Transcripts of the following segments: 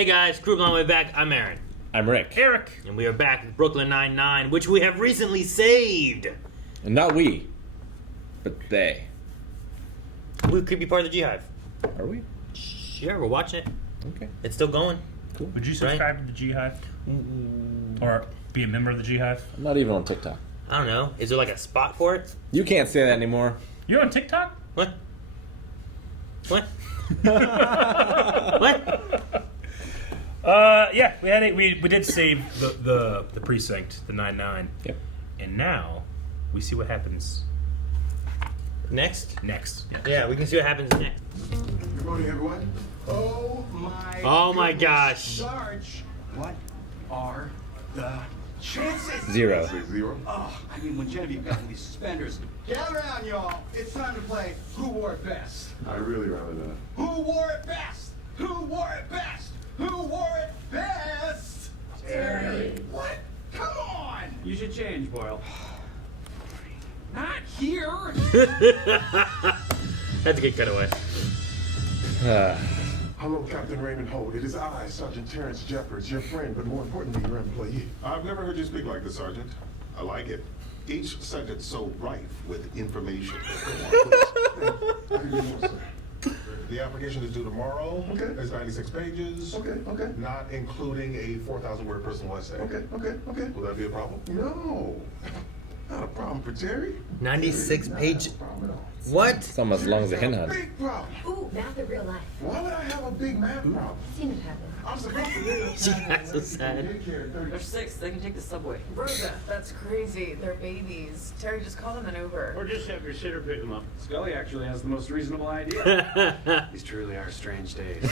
Hey guys, Crew on the way back. I'm Aaron. I'm Rick. Eric. And we are back with Brooklyn Nine-Nine, which we have recently saved. And not we, but they. We could be part of the G-Hive. Are we? Sure, we're watching it. Okay. It's still going. Cool. Would you subscribe to the G-Hive? Or be a member of the G-Hive? I'm not even on TikTok. I don't know. Is there like a spot for it? You can't say that anymore. You're on TikTok? What? What? What? Yeah, we did save the precinct, the 9-9. Yep. And now we see what happens Next? next. Yeah, we can see what happens next. Good morning, everyone. Oh my gosh. Sarge, what are the chances? 0. 0. Oh, I mean, when Genevieve got in these suspenders. Gather around, y'all. It's time to play Who Wore It Best. I really rather not. Who wore it best? Who wore it best? Who wore it best? Terry. What? Come on. You should change, Boyle. Not here. That's a good cutaway. Hello, Captain Raymond Holt. It is I, Sergeant Terrence Jeffers, your friend, but more importantly, your employee. I've never heard you speak like this, Sergeant. I like it. Each sentence so rife with information. How do you know, sir? The application is due tomorrow. Okay. It's 96 pages. Okay. Not including a 4,000-word personal essay. Okay. Will that be a problem? No. Not a problem for Terry. 96 page. Not a problem at all. What? It's almost as long as a hen hunt. Big problem. Ooh, math in real life. Why would I have a big math problem? Seen it happen. I'm supposed to live She got so sad. They're 6. They can take the subway. Rosa, that's crazy. They're babies. Terry, just call them an Uber. Or just have your sitter pick them up. Scully actually has the most reasonable idea. These truly are strange days.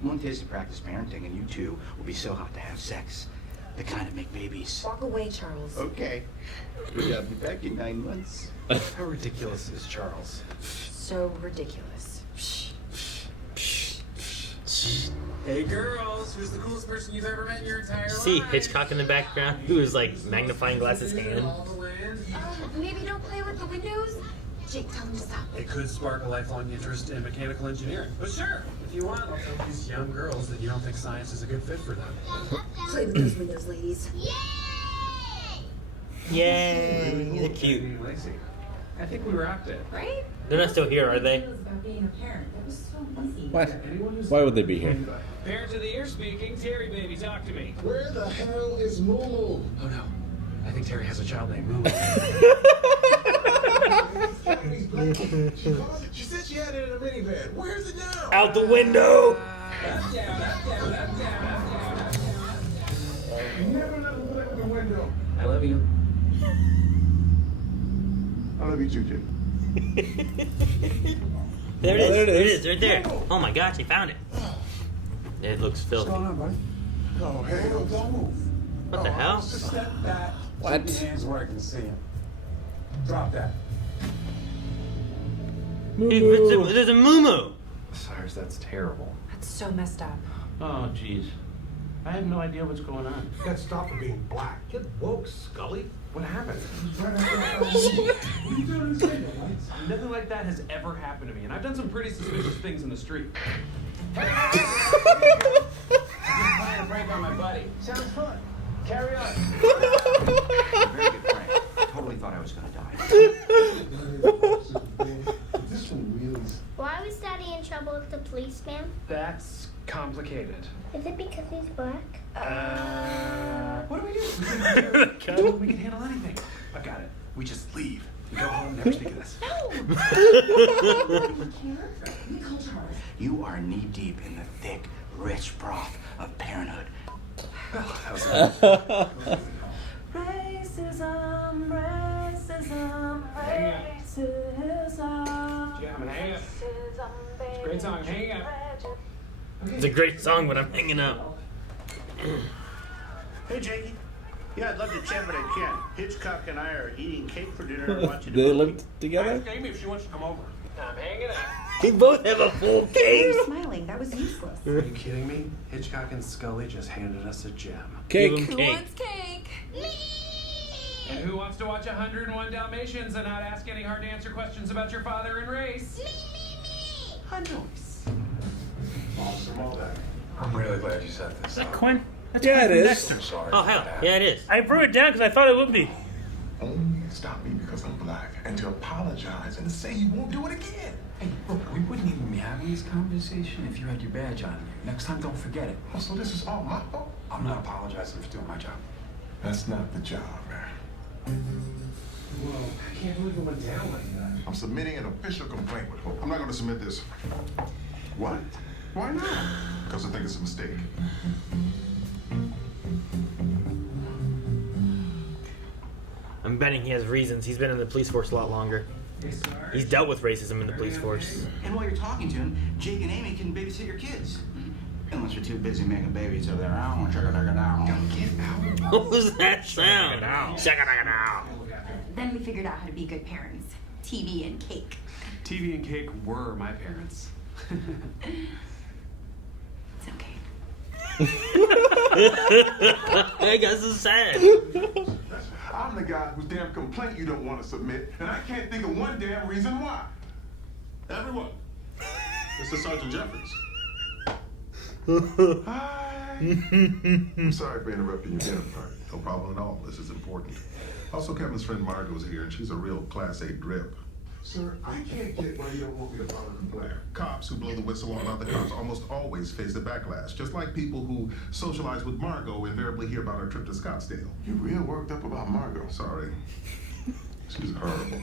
One taste of practice parenting, and you two will be so hot to have sex. The kind that make babies. Walk away, Charles. Okay. I'll be back in 9 months. How ridiculous is Charles? So ridiculous. Hey girls, who's the coolest person you've ever met in your entire life? See Hitchcock in the background, who is like magnifying glass's hand. Maybe don't play with the windows. Jake, tell him to stop. It could spark a lifelong interest in mechanical engineering. But sure, if you want, I'll tell these young girls that you don't think science is a good fit for them. Play with those windows, ladies. Yay! They're cute. Lacey, I think we wrapped it. Right? They're not still here, are they? What? Why would they be here? Parent of the year speaking. Terry, baby, talk to me. Where the hell is Moo Moo? Oh no, I think Terry has a child named Moo Moo. She said she had it in a minivan. Where's it now? Out the window! Never let him look out the window. I love you. I love you too, Jake. There it is. Oh, there it is. Right there. Oh my gosh, they found it. It looks filthy. What's going on, buddy? Oh, hey, don't move. What the hell? Just step back. What? Keep your hands where I can see him. Drop that. Hey, there's a Moo Moo. Cyrus, that's terrible. That's so messed up. Oh, jeez. I have no idea what's going on. You gotta stop from being black. Get woke, Scully. What happened? What are you doing in this window, lights? Nothing like that has ever happened to me, and I've done some pretty suspicious things in the street. I'm just playing a prank on my buddy. Sounds fun. Carry on. Very good prank. Totally thought I was gonna die. This one wheels. Why was Daddy in trouble with the policeman? That's complicated. Is it because he's black? What do we do? We can handle anything. I've got it. We just leave. We go home, never speak of this. You are knee deep in the thick, rich broth of parenthood. Racism, racism, racism. Jamming, hang up. Great song, hang up. It's a great song, but I'm hanging up. Hey, Jakey. Yeah, I'd love to chat, but I can't. Hitchcock and I are eating cake for dinner and watching Do they live together? Ask Amy if she wants to come over. I'm hanging up. We both have a full case. Smiling. That was useless. Are you kidding me? Hitchcock and Scully just handed us a gem. Cake. Give 'em cake. cake? And who wants to watch 101 Dalmatians and not ask any hard to answer questions about your father and race? Handois. Awesome. I'm really glad you set this Is that up. Quinn? That's Yeah, Quinn it from is. Dexter. I'm sorry. Oh for hell, that. yeah, it is. I wrote it down because I thought it would be. Only stop me because I'm black, and to apologize and to say you won't do it again. Hey, look, we wouldn't even be having this conversation if you had your badge on you. Next time, don't forget it. Oh, so this is all my fault? I'm not apologizing for doing my job. That's not the job, man. Whoa, I can't believe it went down like that. I'm submitting an official complaint with Holt. I'm not going to submit this What? Why not? because I think it's a mistake. I'm betting he has reasons. He's been in the police force a lot longer. He's dealt with racism in the police force. And while you're talking to him, Jake and Amy can babysit your kids. Unless you're too busy making babies over there. I don't check it out. Get out. What was that sound? Shaka-daka-dow. Then we figured out how to be good parents. TV and cake. TV and cake were my parents. It's okay. I guess it's sad. I'm the guy whose damn complaint you don't want to submit, and I can't think of one damn reason why. Everyone. This is Sergeant Jeffers. Hi. I'm sorry for interrupting your dinner party. No problem at all. This is important. Also, Kevin's friend Margot's here, and she's a real Class A drip. Sir, I can't get why you don't want me to bother the player. Cops who blow the whistle on other cops almost always face the backlash, just like people who socialize with Margot invariably hear about her trip to Scottsdale. You real worked up about Margot. Sorry. She's horrible.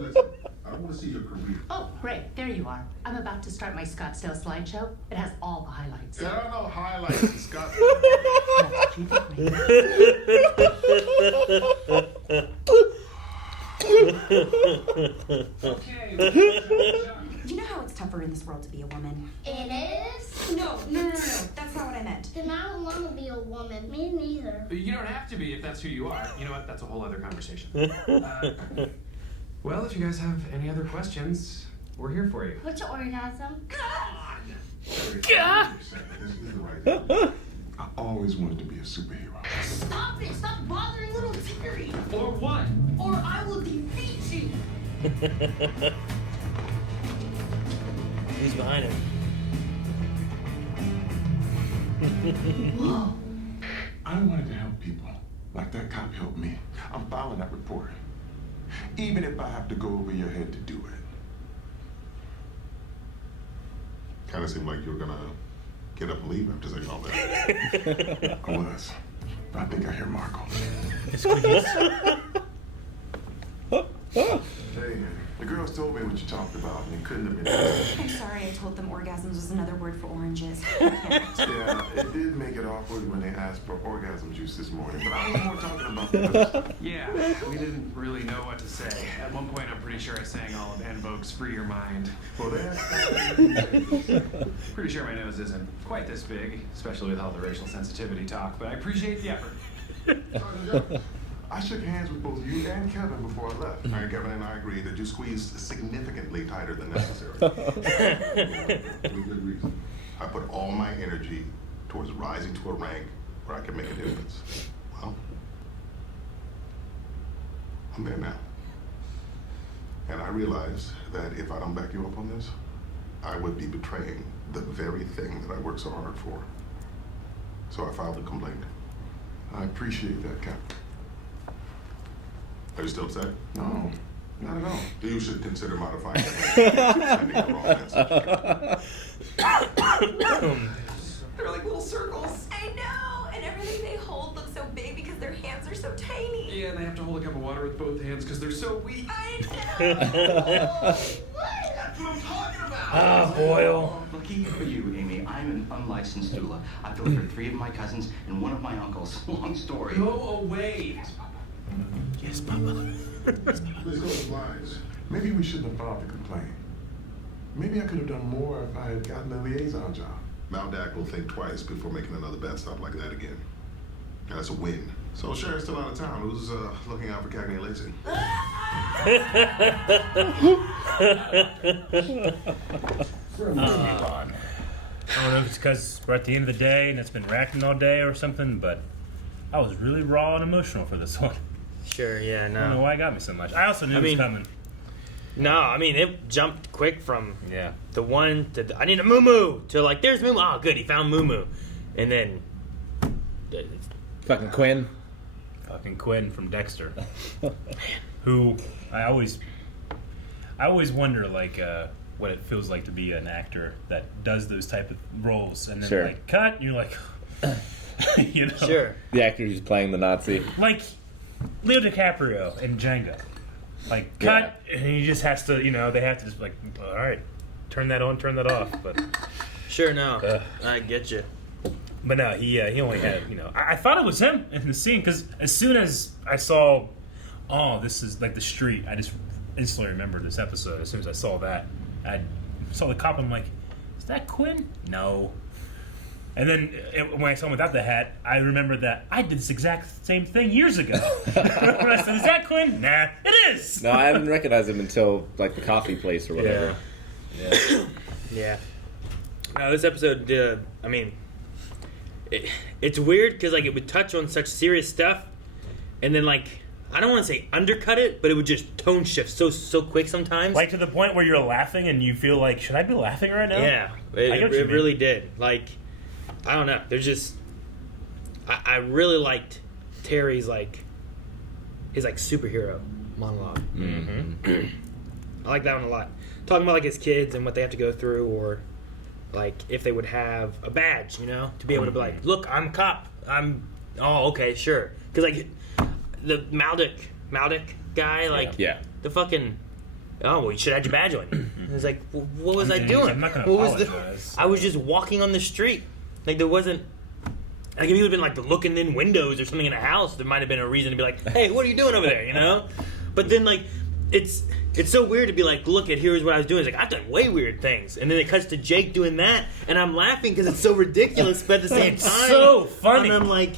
Listen, I want to see your career. Oh, great. There you are. I'm about to start my Scottsdale slideshow. It has all the highlights. There are no highlights in Scottsdale. Okay. You know how it's tougher in this world to be a woman? It is? No. That's not what I meant. Then I don't want to be a woman. Me neither. You don't have to be if that's who you are. You know what? That's a whole other conversation. Well, if you guys have any other questions, we're here for you. What's an orgasm? This is the right thing. I always wanted to be a superhero. Stop it! Stop bothering little Terry! Or what? Or I will defeat you! Who's behind him? I wanted to help people, like that cop helped me. I'm filing that report, even if I have to go over your head to do it. Kind of seemed like you were going to get up and leave after saying all that. I was. I think I hear Marco. Hey, the girls told me what you talked about, and it couldn't have been. I'm sorry I told them orgasms was another word for oranges. Yeah, it did make it awkward when they asked for orgasm juice this morning, but I was more talking about the other stuff. Yeah, we didn't really know what to say. At one point, I'm pretty sure I sang all of En Vogue's Free Your Mind. Well, that's Pretty sure my nose isn't quite this big, especially with all the racial sensitivity talk, but I appreciate the effort. I shook hands with both you and Kevin before I left. All right, Kevin and I agree that you squeezed significantly tighter than necessary. For good reason. I put all my energy towards rising to a rank where I can make a difference. Well, I'm there now. And I realize that if I don't back you up on this, I would be betraying the very thing that I worked so hard for. So I filed a complaint. I appreciate that, Captain. Are you still upset? No, not at all. You should consider modifying that. Sending the wrong message. They're like little circles. I know, and everything they hold looks so big because their hands are so tiny. Yeah, and they have to hold a cup of water with both hands because they're so weak. I know. That's what I'm talking about! Ah, Boyle. Lucky for you, Amy, I'm an unlicensed doula. I've delivered 3 of my cousins and 1 of my uncles. Long story. Go away. Yes, Papa. Let's go with lines. Maybe we shouldn't have filed the complaint. Maybe I could have done more if I had gotten the liaison job. Maldak will think twice before making another bad stop like that again. And that's a win. So Sheriff's still out of town. Who's looking out for Cagney Lacey? I don't know if it's because we're at the end of the day and it's been racking all day or something, but I was really raw and emotional for this one. Sure, yeah, I don't know no. why it got me so much. I also knew it was coming. No, I mean it jumped quick from Yeah. the one to I need a Moo Moo to like there's Moo Moo. Oh, good, he found Moo Moo, and then Fucking Quinn. Fucking Quinn from Dexter, who I always wonder like what it feels like to be an actor that does those type of roles, and then Sure. like cut, and you're like, you know, sure. The actor who's playing the Nazi. like Leo DiCaprio in Django, like cut, and he just has to, you know, they have to just like, all right, turn that on, turn that off, but Sure, no, I get you. But no, he only had, you know, I thought it was him in the scene because as soon as I saw, oh, this is like the street, I just instantly remembered this episode. As soon as I saw that, I saw the cop, and I'm like, is that Quinn? No. And then when I saw him without the hat, I remembered that I did this exact same thing years ago. When I said, is that Quinn? Nah, it is! No, I haven't recognized him until like the coffee place or whatever. Yeah. No, this episode, I mean, it's weird because like it would touch on such serious stuff, and then like I don't want to say undercut it, but it would just tone shift so quick sometimes. Like to the point where you're laughing and you feel like, should I be laughing right now? Yeah, it really did. Like, I don't know. There's just, I really liked Terry's like, his like superhero monologue. Mm-hmm. I like that one a lot. Talking about like his kids and what they have to go through, or like if they would have a badge, you know, to be able to be like, look, I'm a cop. Oh, okay, sure. Because like the Maldic guy, like the fucking. Oh, well, you should have your badge on. It's like, what was I doing? I'm not gonna apologize. I was just walking on the street. Like there wasn't. Like if you would have been like looking in windows or something in a house, there might have been a reason to be like, hey, what are you doing over there? You know. But then like it's so weird to be like, look at here's what I was doing. It's like I've done way weird things, and then it cuts to Jake doing that, and I'm laughing because it's so ridiculous, but at the same time, so funny. And I'm like,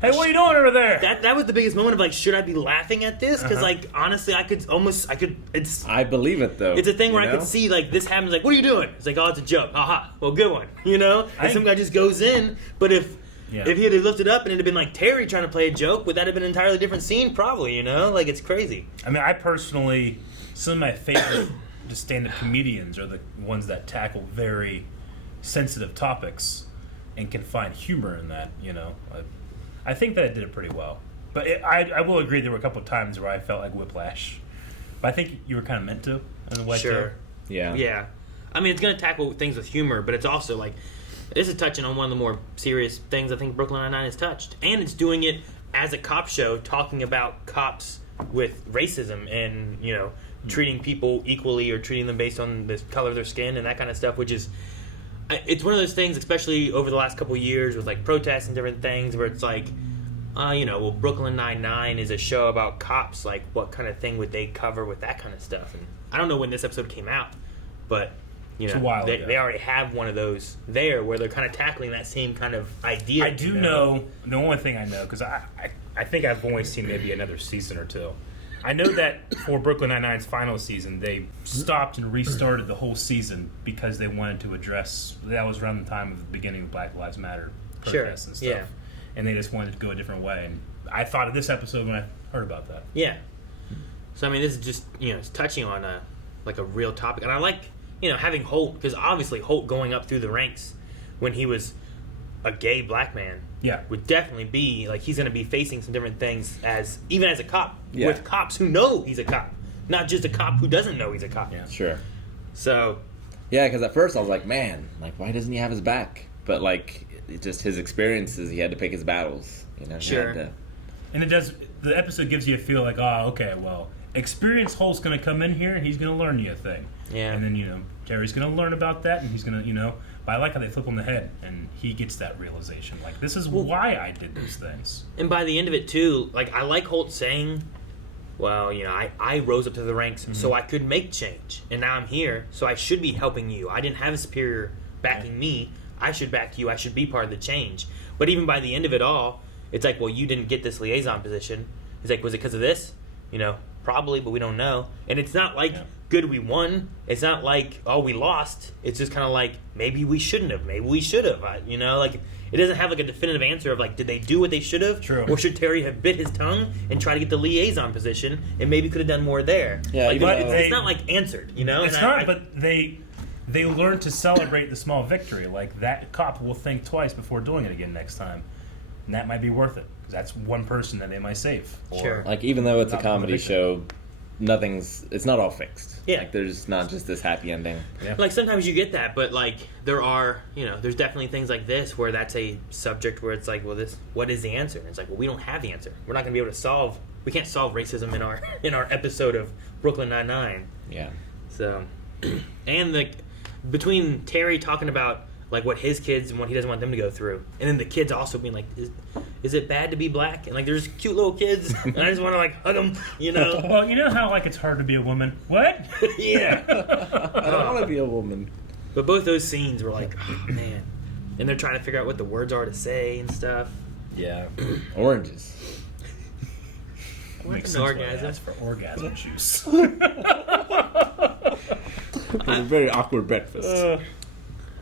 hey, what are you doing over there? that was the biggest moment of like, should I be laughing at this? Because like honestly, I could. It's. I believe it though. It's a thing where you I know? could see like this happens. Like, what are you doing? It's like, oh, it's a joke. Aha, well, good one. You know, and some guy just goes in. But if he had lifted up and it had been like Terry trying to play a joke, would that have been an entirely different scene? Probably. You know, like it's crazy. I mean, I personally, some of my favorite just stand-up comedians are the ones that tackle very sensitive topics and can find humor in that. You know, I think that it did it pretty well. But I will agree there were a couple of times where I felt like whiplash. But I think you were kind of meant to in a way. Sure. Too. Yeah. I mean, it's going to tackle things with humor, but it's also like, this is touching on one of the more serious things I think Brooklyn Nine-Nine has touched. And it's doing it as a cop show, talking about cops with racism and, you know, treating people equally or treating them based on the color of their skin and that kind of stuff, which is, it's one of those things, especially over the last couple of years with like protests and different things, where it's like, you know, well, Brooklyn Nine-Nine is a show about cops. Like, what kind of thing would they cover with that kind of stuff? And I don't know when this episode came out, but you know, It's a while ago. they already have one of those there where they're kind of tackling that same kind of idea. I do know the only thing I know, because I think I've only seen maybe another season or two. I know that for Brooklyn Nine-Nine's final season, they stopped and restarted the whole season because they wanted to address, that was around the time of the beginning of Black Lives Matter protests and stuff. Yeah. And they just wanted to go a different way. And I thought of this episode when I heard about that. Yeah. So I mean, this is just, you know, it's touching on a real topic, and I like, you know, having Holt, because obviously Holt going up through the ranks when he was a gay black man, would definitely be like he's going to be facing some different things even as a cop with cops who know he's a cop, not just a cop who doesn't know he's a cop. Yeah. Sure. So. Yeah, because at first I was like, man, like why doesn't he have his back? But like, it's just his experiences, he had to pick his battles. You know. Sure. And it does. The episode gives you a feel like, oh, okay, well, experienced Holt's going to come in here and he's going to learn you a thing. Yeah. And then, you know, Terry's going to learn about that and he's going to, you know, but I like how they flip on the head and he gets that realization. Like, this is why I did these things. And by the end of it, too, like, I like Holt saying, well, you know, I rose up to the ranks so I could make change. And now I'm here, so I should be helping you. I didn't have a superior backing me. I should back you. I should be part of the change. But even by the end of it all, it's like, well, you didn't get this liaison position. It's like, was it because of this? You know, probably, but we don't know. And it's not like good we won. It's not like, oh, we lost. It's just kind of like, maybe we shouldn't have. Maybe we should have. You know, like, it doesn't have like a definitive answer of like, did they do what they should have? True. Or should Terry have bit his tongue and try to get the liaison position and maybe could have done more there? Yeah, like, but it's not like answered, you know? It's And not, but they learn to celebrate the small victory. Like, that cop will think twice before doing it again next time. And that might be worth it. Because that's one person that they might save. Or Sure. Like, even though it's a not become comedy victim. show, it's not all fixed. Yeah. Like, there's not just this happy ending. Yeah. Like, sometimes you get that, but, like, there are, you know, there's definitely things like this where that's a subject where it's like, well, what is the answer? And it's like, well, we don't have the answer. We're not going to be able to we can't solve racism in our episode of Brooklyn Nine-Nine. Yeah. So, and between Terry talking about, like, what his kids and what he doesn't want them to go through, and then the kids also being like, is it bad to be black? And, like, there's cute little kids, and I just want to, like, hug them, you know? Well, you know how, like, it's hard to be a woman? What? Yeah. I don't want to be a woman. But both those scenes were like, oh, man. And they're trying to figure out what the words are to say and stuff. Yeah. Oranges. Makes an sense why I orgasm. asked for orgasm juice. It was a very awkward breakfast.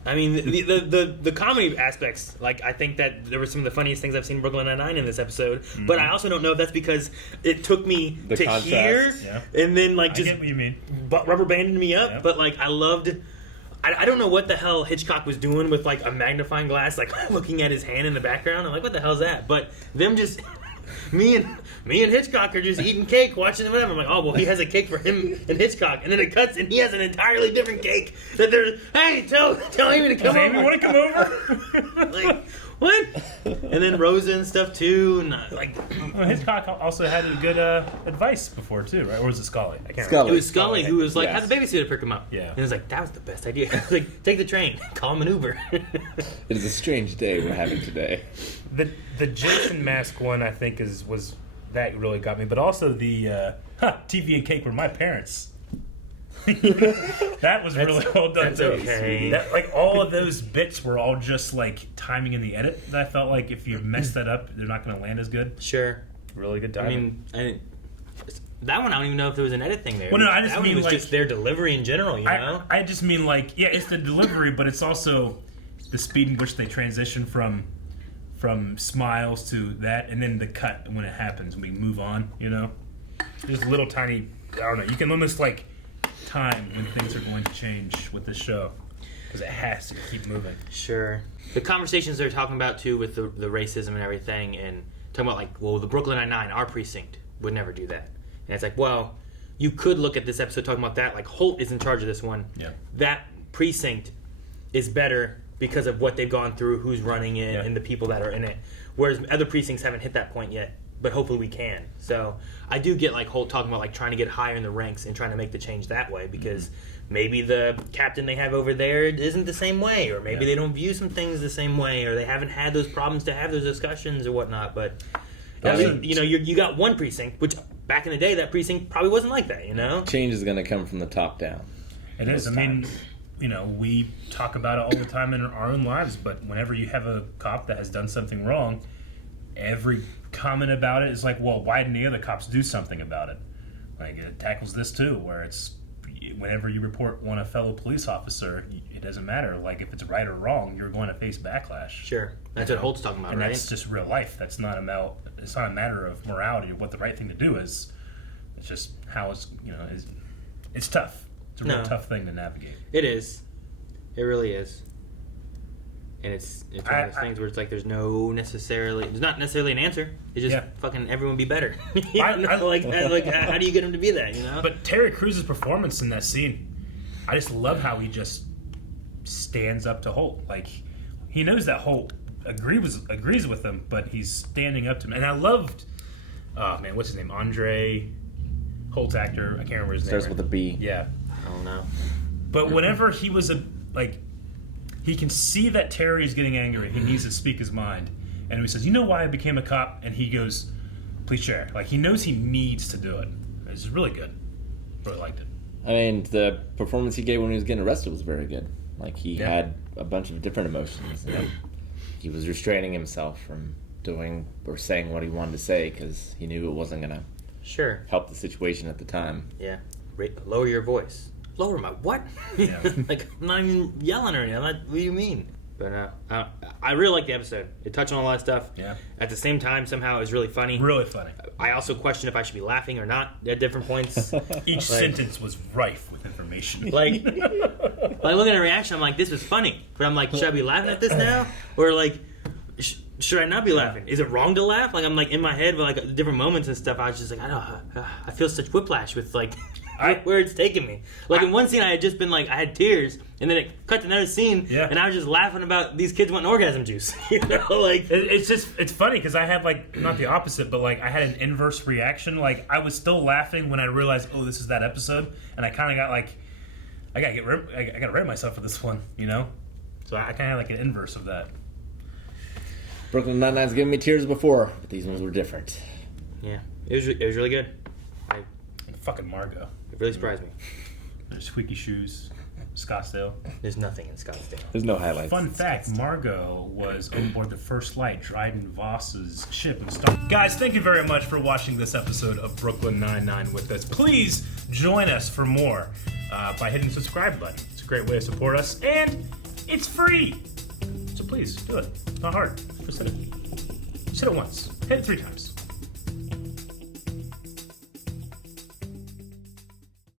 I mean, the comedy aspects, like, I think that there were some of the funniest things I've seen in Brooklyn Nine-Nine in this episode. Mm-hmm. But I also don't know if that's because it took me The to contrast. hear, Yeah. and then, like, I just get what you mean. rubber banded me up. Yeah. But, like, I loved... I don't know what the hell Hitchcock was doing with, like, a magnifying glass, like, looking at his hand in the background. I'm like, what the hell's that? But them just... Me and Hitchcock are just eating cake, watching whatever. I'm like, oh, well, he has a cake for him and Hitchcock. And then it cuts, and he has an entirely different cake. That they're, hey, tell Amy to come Does Amy over. want to come over? Like, what? And then Rosa and stuff, too. And, like... Well, Hitchcock also had good advice before, too, right? Or was it Scully? I can't Scully. remember. It was Scully who was like, Yes. have the babysitter pick him up. Yeah. And it was like, that was the best idea. Like, take the train. Call him an Uber. It is a strange day we're having today. The Jason mask one, I think, was that really got me. But also the TV and cake were my parents. That was really well done. That's too. okay. That, like, all of those bits were all just like timing in the edit. That I felt like if you mess that up, they're not going to land as good. Sure. Really good I timing. mean, that one I don't even know if there was an edit thing there. Well, no, I just that mean, one was like, just their delivery in general, you know? I just mean, like, yeah, it's the delivery, but it's also the speed in which they transition from smiles to that, and then the cut when it happens, and we move on, you know? There's little tiny, I don't know, you can almost, like, time when things are going to change with this show, because it has to keep moving. Sure. The conversations they're talking about, too, with the racism and everything, and talking about, like, well, the Brooklyn Nine-Nine, our precinct, would never do that. And it's like, well, you could look at this episode talking about that, like, Holt is in charge of this one. Yeah. That precinct is better because of what they've gone through, who's running it, and the people that are in it. Whereas other precincts haven't hit that point yet, but hopefully we can. So I do get, like, Holt talking about, like, trying to get higher in the ranks and trying to make the change that way, because maybe the captain they have over there isn't the same way, or maybe they don't view some things the same way, or they haven't had those problems to have those discussions or whatnot. But you know, you got one precinct, which back in the day, that precinct probably wasn't like that, you know? Change is going to come from the top down. It is. I mean, you know, we talk about it all the time in our own lives, but whenever you have a cop that has done something wrong, every comment about it is like, well, why didn't the other cops do something about it? Like, it tackles this too, where it's whenever you report on a fellow police officer, it doesn't matter. Like, if it's right or wrong, you're going to face backlash. Sure. That's what Holt's talking about, and right? that's just real life. That's not it's not a matter of morality or what the right thing to do is. It's just how it's, you know, it's tough. It's a real tough thing to navigate. It is. It really is. And it's one of those things where it's like there's not necessarily an answer. It's just fucking everyone be better. Like how do you get him to be that, you know? But Terry Crews's performance in that scene, I just love how he just stands up to Holt. Like, he knows that Holt agrees with him, but he's standing up to him. And I loved, oh man, what's his name? Andre, Holt's actor. I can't remember his name. Starts with a B. Yeah. I don't know. But whenever he was he can see that Terry's getting angry. He needs to speak his mind. And he says, you know why I became a cop? And he goes, please share. Like, he knows he needs to do it. It's really good. Really liked it. I mean, the performance he gave when he was getting arrested was very good. Like, he had a bunch of different emotions. And he was restraining himself from doing or saying what he wanted to say because he knew it wasn't going to help the situation at the time. Yeah. lower your voice. Lower my what? Yeah. Like, I'm not even yelling or anything. I'm not, what do you mean? But I really like the episode. It touched on a lot of stuff. Yeah. At the same time, somehow it was really funny. Really funny. I also question if I should be laughing or not at different points. Each sentence was rife with information. Like looking at her reaction, I'm like, this was funny. But I'm like, should I be laughing at this now? Or like, should I not be laughing? Is it wrong to laugh? Like, I'm like in my head with like different moments and stuff. I was just like, I feel such whiplash with like where it's taking me. Like in one scene, I had just been like, I had tears, and then it cut to another scene, and I was just laughing about these kids wanting orgasm juice. You know, like it's funny because I had like not the opposite, but like I had an inverse reaction. Like I was still laughing when I realized, oh, this is that episode, and I kind of got like, I gotta rid of myself of this one, you know. So I kind of had like an inverse of that. Brooklyn Nine-Nine's given me tears before, but these ones were different. Yeah, it was really good. And fucking Margot. It really surprised me. There's squeaky shoes, Scottsdale. There's nothing in Scottsdale. There's no highlights. Fun fact, Margot was on board the First Light, Dryden Voss's ship and stuff. Guys, thank you very much for watching this episode of Brooklyn Nine-Nine with us. Please join us for more by hitting the subscribe button. It's a great way to support us, and it's free. So please, do it. It's not hard. Just hit it. Just hit it once. Hit it 3 times.